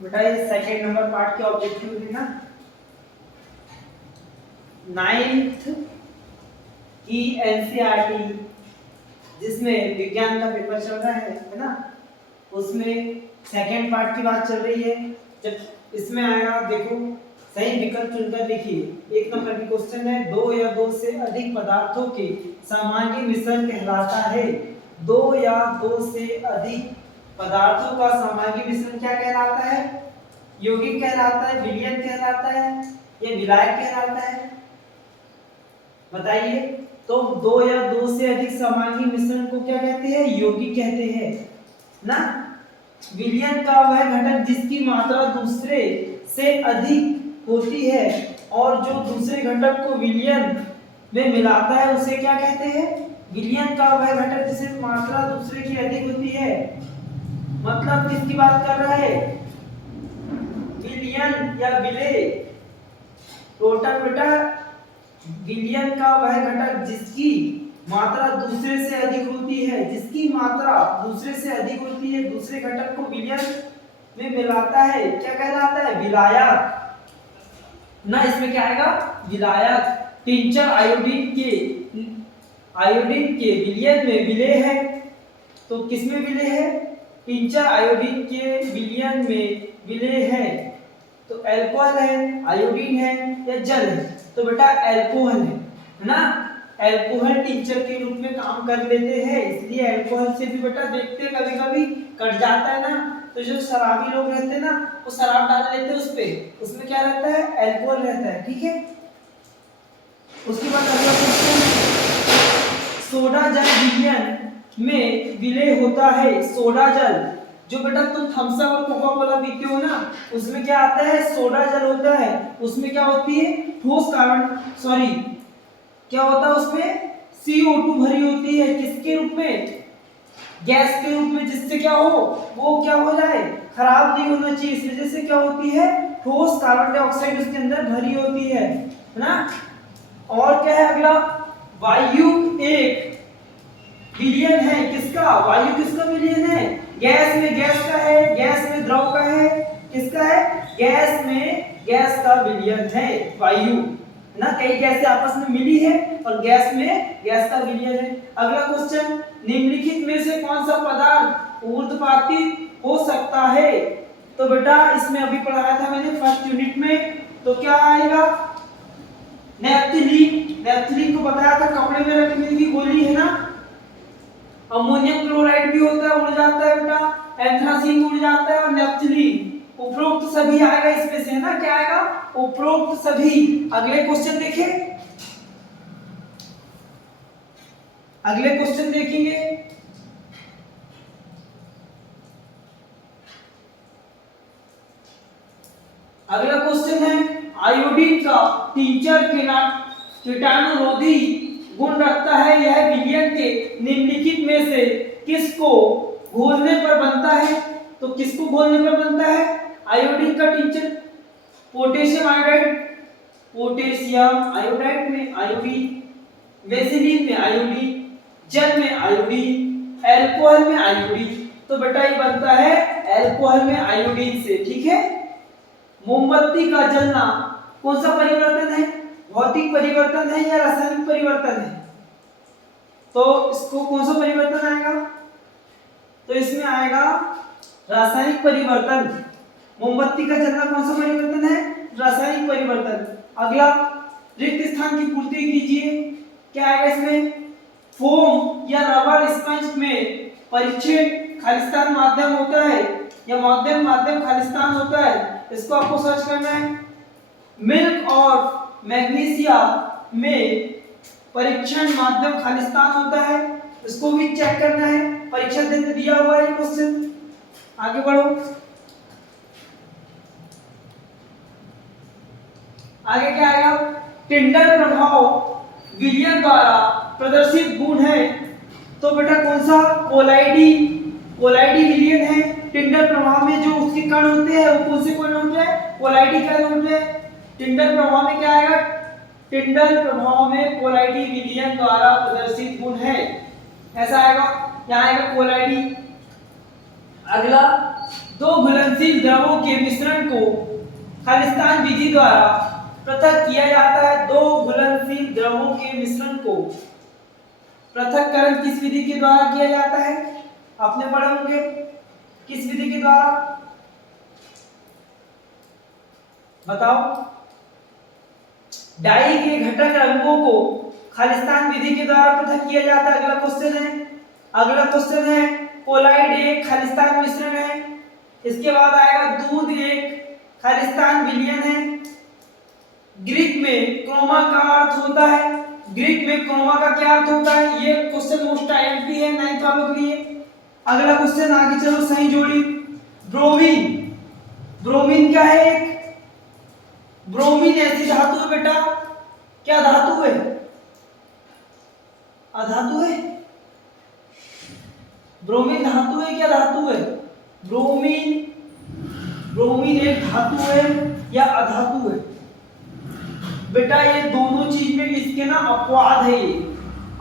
बेटा ये second number part के ऑब्जेक्टिव है ना, 9th की एनसीईआरटी जिसमें विज्ञान का पेपर चल रहा है ना, उसमें सेकंड पार्ट की बात चल रही है। जब इसमें आएगा देखो सही विकल्प चुनकर लिखिए। एक नंबर की क्वेश्चन है, दो या दो से अधिक पदार्थों के सामान्य मिश्रण कहलाता है। दो या दो से अधिक पदार्थों का सामान्य मिश्रण क्या कहलाता है? यौगिक कहलाता है, विलयन कहलाता है या विलायक कहलाता है? बताइए। तो दो या दो से अधिक सामान्य मिश्रण को क्या कहते हैं? यौगिक कहते हैं ना। विलयन का वह घटक जिसकी मात्रा दूसरे से अधिक होती है और जो दूसरे घटक को विलयन में मिलाता है उसे क्या कहते हैं? विलयन का वह घटक जिसकी मात्रा दूसरे की अधिक होती है। मतलब किसकी बात कर रहा है? विलयन या विलेय। टोटल बेटा विलयन का वह घटक जिसकी मात्रा दूसरे से अधिक होती है, जिसकी मात्रा दूसरे से अधिक होती है, दूसरे घटक को विलयन में मिलाता है, क्या कहलाता है? विलायक ना। इसमें क्या आएगा? विलायक। टिंचर आयोडीन के विलयन में विलेय है, तो किसमें विलेय है? टिंचर आयोडीन के विलयन में विलेय है। तो अल्कोहल है, आयोडीन है या जल है? तो बेटा अल्कोहल है ना। अल्कोहल टिंचर के रूप में काम कर लेते हैं, इसलिए अल्कोहल से भी बेटा देखते हैं कभी कभी कट जाता है ना, तो जो शराबी लोग रहते हैं ना वो शराब डाल लेते हैं उस पे, उसमें क्या रहता है? अल्कोहल रहता है। ठीक है। उसके बाद अगला क्वेश्चन, सोडा जल विलयन में विलेय होता है। सोडा जल जो बेटा तुम थम्स अप और कोका कोला पीते हो ना, उसमें क्या आता है? सोडा जल होता है। उसमें क्या होती है? ठोस कार्बन क्या होता है उसमें? CO2 भरी होती है। किसके रूप में? गैस के रूप में, जिससे क्या हो, वो क्या हो जाए? खराब नहीं होना चाहिए। इस वजह से क्या होती है? ठोस कार्बन डाइऑक्साइड उसके अंदर भरी होती है ना। और क्या है अगला? वायु एक विलयन है। किसका? वायु किसका विलयन है? गैस में गैस का है, गैस में द्रव का है। किसका है? गैस में गैस का विलयन है वायु ना। कई गैसें आपस में मिली है और गैस में गैस का विलयन है। अगला क्वेश्चन, निम्नलिखित में से कौन सा पदार्थ ऊर्ध्वपाती हो सकता है? तो बेटा इसमें अभी पढ़ाया था मैंने फर्स्ट यूनिट में, तो क्या आएगा? नेफ्थलीन को बताया था, कपड़े में रखने की गोली है ना। अमोनियम क्लोराइड भी होता है, उड़ जाता है बेटा। एंथ्रासीन उड़ जाता है और नेफ्थलीन। उपरोक्त सभी आएगा इसमें से, है ना। क्या आएगा? उपरोक्त सभी। अगले क्वेश्चन देखिए, अगले क्वेश्चन देखेंगे। अगला क्वेश्चन है, आयोडीन का टिंचर कीटाणुरोधी गुण रखता है। यह विलयन के निम्नलिखित में से किसको घोलने पर बनता है? तो किसको घोलने पर बनता है? आयोडीन का टिंचर पोटेशियम आयोडाइड में आयोडीन, वेसिलीन में आयोडीन, जल में आयोडीन, अल्कोहल में आयोडीन। तो बेटा ये बनता है अल्कोहल में आयोडीन से। ठीक है। मोमबत्ती का जलना कौन सा परिवर्तन है? भौतिक परिवर्तन है या रासायनिक परिवर्तन है? तो इसको कौन सा परिवर्तन आएगा? तो इसमें आएगा रासायनिक परिवर्तन। मोमबत्ती का जलना कौन सा परिवर्तन है? रासायनिक परिवर्तन। अगला, रिक्त स्थान की पूर्ति कीजिए। क्या आएगा इसमें? फोम या रबर स्पंज में परीक्षण खालिस्तान माध्यम होता है या माध्यम खालिस्तान होता है, इसको आपको सर्च करना है। मिल्क और मैग्नीशिया में परीक्षण माध्यम खालिस्तान होता है, इसको भी चेक करना है। परीक्षा देते दिया हुआ है क्वेश्चन। आगे बढ़ो। आगे क्या आएगा? टिंडल प्रभाव विलयन द्वारा प्रदर्शित गुण है। तो बेटा कौन सा? कोलाइडी विलयन है। टिंडल प्रभाव में जो उसके कण होते हैं वो कौन से कण होते हैं? कोलाइडी कण होते हैं। टिंडल प्रभाव में क्या आएगा? टिंडल प्रभाव में कोलाइडी विलयन द्वारा प्रदर्शित गुण है, ऐसा आएगा। यहाँ आएगा कोलाइडी। अगला, दो घुलनशील द्रवों के मिश्रण को खालिस्तान विधि द्वारा पृथक किया जाता है। दो घुलनशील द्रवों के मिश्रण को पृथक्करण किस विधि के द्वारा किया जाता है? आपने पढ़े होंगे, किस विधि के द्वारा? बताओ। डाई के घटक रंगों को खालिस्तान विधि के द्वारा पृथक किया जाता है। अगला क्वेश्चन है कोलाइड एक खालिस्तान मिश्रण है। इसके बाद आएगा दूध एक खालिस्तान विलयन है। ग्रीक में क्रोमा का अर्थ होता है। ग्रीक में क्रोमा का क्या अर्थ होता है? ये क्वेश्चन मोस्ट आईएमपी है 9th वालों के लिए। अगला क्वेश्चन, आगे चलो, सही जोड़ी। ब्रोमीन, ब्रोमीन क्या है? एक ब्रोमीन ऐसी धातु है बेटा, क्या धातु है? अधातु है? ब्रोमीन धातु है, क्या धातु है? ब्रोमीन, ब्रोमीन एक धातु है या अधातु है? बेटा ये दोनों चीज में इसके ना अपवाद है, ये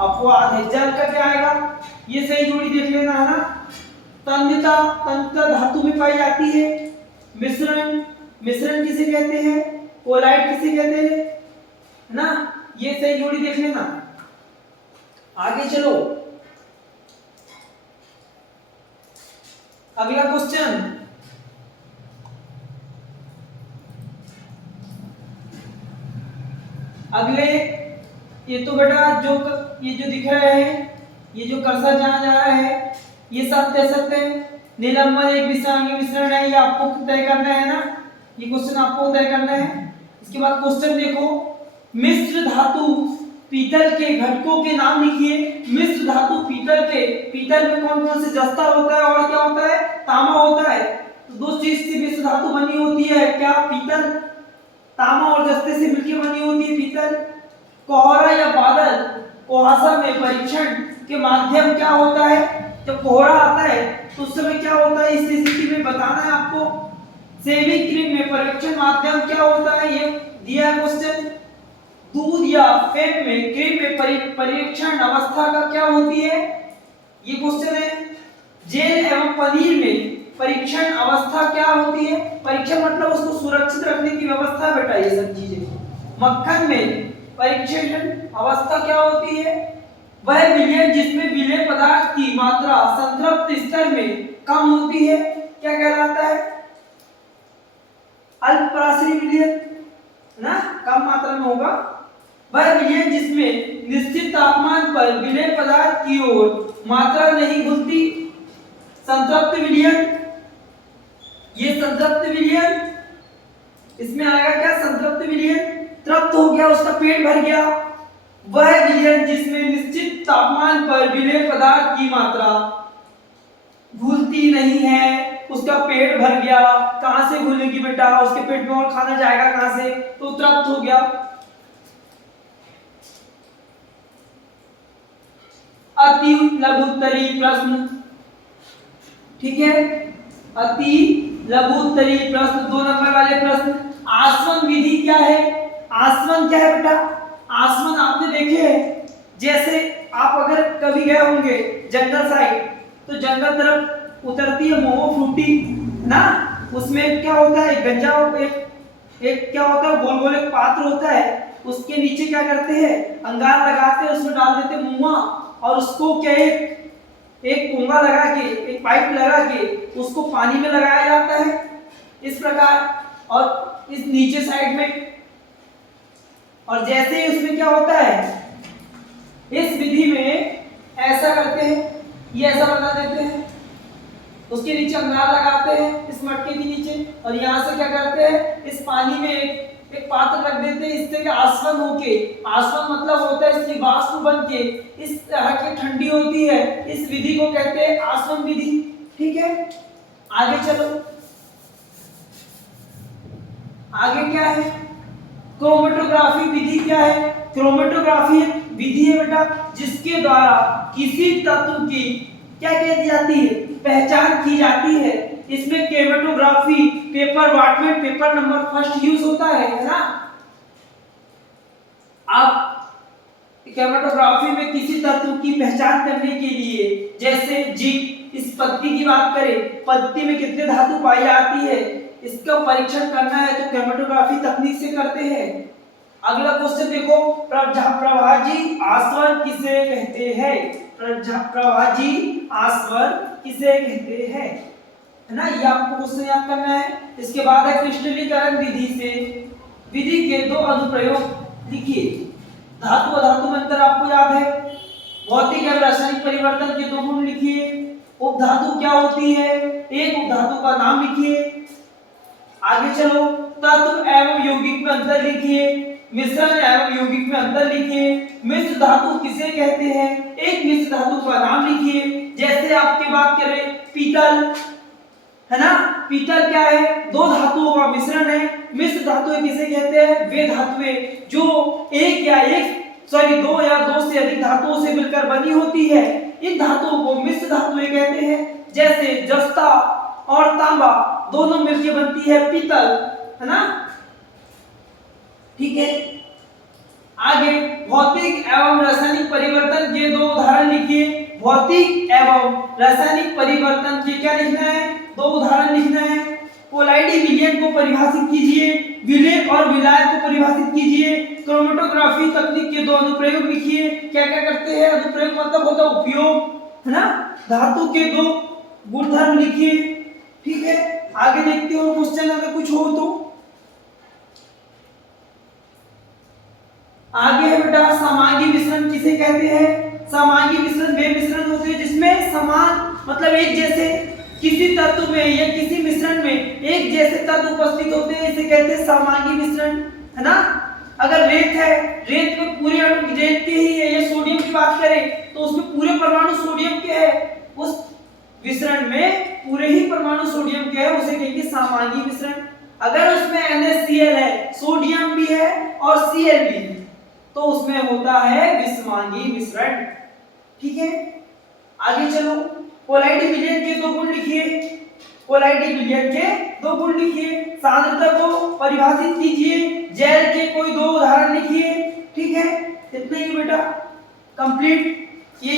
अपवाद है। जल का क्या आएगा? ये सही जोड़ी देख लेना है ना। तन्यता, तन्यता धातु में पाई जाती है। मिश्रण, मिश्रण किसे कहते हैं? कोलाइड किसे कहते हैं? है ना, ये सही जोड़ी देख लेना। आगे चलो, अगला क्वेश्चन, अगले, ये तो बेटा ये जो दिख रहे हैं, ये जो कर्सर जहां जा रहा है, ये सब दे सकते हैं। निलंबन एक विषांगी मिश्रण है, ये आपको तय करना है ना, ये क्वेश्चन आपको तय करना है। इसके बाद क्वेश्चन देखो, मिश्र धातु पीतल के घटकों के नाम लिखिए। मिश्र धातु पीतल के, पीतल में कौन कौन से जस्ता होता है और क्या होता है? तांबा होता है। तो दो चीज से मिश्र धातु बनी होती है, क्या? पीतल, तांबा और जस्ते से मिलकर बनी होती है पीतल। कोहरा या बादल, कुहासा में परीक्षण के माध्यम क्या होता है? जब कोहरा आता है तो उस समय क्या होता है, इस स्थिति में बताना है आपको। सेविंग क्रीम में परीक्षण माध्यम क्या होता है? ये दिया क्वेश्चन। दूध या फेम में, क्रीम में परीक्षण अवस्था का क्या होती है? ये क्वेश्चन है। जेल एवं पनीर में परीक्षण अवस्था क्या होती है? परीक्षण मतलब उसको सुरक्षित रखने की व्यवस्था बेटा, ये सब चीजें। मक्खन में परीक्षण अवस्था क्या होती है? वह विलयन जिसमें विलेय पदार्थ की मात्रा संतृप्त स्तर में कम होती है, क्या कहलाता है? अल्पराशि विलयन ना, कम मात्रा में होगा। वह विलयन जिसमें निश्चित तापमान पर विलेय पदार्थ की ओर मात्रा नहीं घुलती, संतृप्त विलयन। ये संतृप्त विलयन, इसमें आएगा क्या? संतृप्त विलयन। तृप्त हो गया, उसका पेट भर गया। वह विलयन जिसमें निश्चित तापमान पर विलेय पदार्थ की मात्रा घुलती नहीं है, उसका पेट भर गया। कहां से घुलेगी बेटा? उसके पेट में और खाना जाएगा कहां से? तो तृप्त हो गया। अति लघुत्तरी प्रश्न, ठीक है, अति लघुत्तरी प्रश्न, 2 नंबर वाले प्रश्न। आसवन विधि क्या है? आसवन क्या है बेटा? आसवन आपने देखे हैं, जैसे आप अगर कभी गए होंगे जंगल साइड, तो जंगल तरफ उतरती है मोमो फ्रूटी ना, उसमें क्या होता है? गंजा, एक क्या होता है, गोल गोल एक पात्र होता है, उसके नीचे क्या करते हैं? अंगार लगाते हैं, उसमें डाल देते मुआ, और उसको क्या एक कुंगा लगा के, एक पाइप लगा के उसको पानी में लगाया जाता है इस प्रकार, और इस नीचे साइड में, और जैसे ही उसमें क्या होता है, इस विधि में ऐसा करते हैं, ये ऐसा बना देते हैं, उसके नीचे अंगार लगाते हैं इस मटके के नीचे, और यहाँ से क्या करते हैं? इस पानी में एक पात्र रख देते हैं, इससे क्या आसवन होके, आसवन मतलब होता है इसकी वाष्प बन के इस तरह की ठंडी होती है, इस विधि को कहते हैं आसवन विधि। ठीक है, आगे चलो, आगे क्या है? क्रोमेटोग्राफी विधि क्या है? क्रोमेटोग्राफी विधि है बेटा जिसके द्वारा किसी तत्व की क्या कही जाती है? पहचान की जाती है। इसमें chromatography paper Whatman paper number first use होता है ना। आप क्रोमेटोग्राफी में किसी तत्व की पहचान करने के लिए, जैसे जिंक, इस पत्ती की बात करें, पत्ती में कितने धातु पाई जाती है, इसका परीक्षण करना है तो क्रोमेटोग्राफी तकनीक से करते हैं। अगला क्वेश्चन देखो, प्रभाजी आस्वर किसे कहते हैं? प्रभाजी आस्वर किसे कहते हैं, है ना, ये आपको क्वेश्चन याद करना है। इसके बाद है क्रिस्टलीकरण विधि से विधि के दो अनुप्रयोग लिखिए। धातु और धातु में अंतर आपको याद है। भौतिक एवं रासायनिक परिवर्तन के दो गुण लिखिए। उपधातु क्या होती है, एक उपधातु का नाम लिखिए। आगे चलो, तत्व एवं यौगिक में अंतर लिखिए। मिश्रण एवं यौगिक में अंतर लिखिए। मिश्र धातु किसे कहते हैं, एक मिश्र धातु का नाम लिखिए। जैसे आपकी बात करें पीतल, है ना, पीतल क्या है, दो धातुओं का मिश्रण है। मिश्र धातुएं किसे कहते हैं, वे धातुएं जो दो या दो से अधिक धातुओं से मिलकर बनी होती है, इन धातुओं को मिश्र धातुएं कहते हैं। जैसे जस्ता और तांबा दोनों मिलकर बनती है पीतल, है ना, ठीक है। आगे भौतिक एवं रासायनिक परिवर्तन के दो उदाहरण लिखिए। भौतिक एवं रासायनिक परिवर्तन के क्या लिखना है, दो उदाहरण लिखना है। कोलाइडी विलयन को परिभाषित कीजिए, विलय और विलायक को परिभाषित कीजिए। क्रोमेटोग्राफी तकनीक के दो अनुप्रयोग लिखिए। क्या क्या करते हैं, अनुप्रयोग मतलब होता है उपयोग, है ना। धातु के दो गुणधर्म लिखिए, ठीक है। आगे देखते हो क्वेश्चन अगर कुछ हो तो। आगे है बेटा, समांगी मिश्रण किसे कहते हैं? समांगी मिश्रण वे मिश्रण होते हैं जिसमें समान मतलब एक जैसे किसी तत्व में या किसी मिश्रण में एक जैसे तत्व उपस्थित होते हैं, इसे कहते हैं समांगी मिश्रण, है ना। अगर रेत है, रेत में पूरे अणु रेत के ही है, या सोडियम की बात करें तो उसमें पूरे परमाणु सोडियम के है, उस मिश्रण में पूरे ही परमाणु सोडियम के है, उसे कहेंगे समांगी मिश्रण। अगर उसमें NaCl है, सोडियम भी है और Cl भी है, तो उसमें होता है विषमांगी मिश्रण, ठीक है। आगे चलो, कोलाइडी विलयन के दो गुण लिखिए। कोलाइडी विलयन के दो गुण लिखिए। सांद्रता को परिभाषित कीजिए। जैल के कोई दो उदाहरण लिखिए, ठीक है। इतना ही बेटा कंप्लीट। ये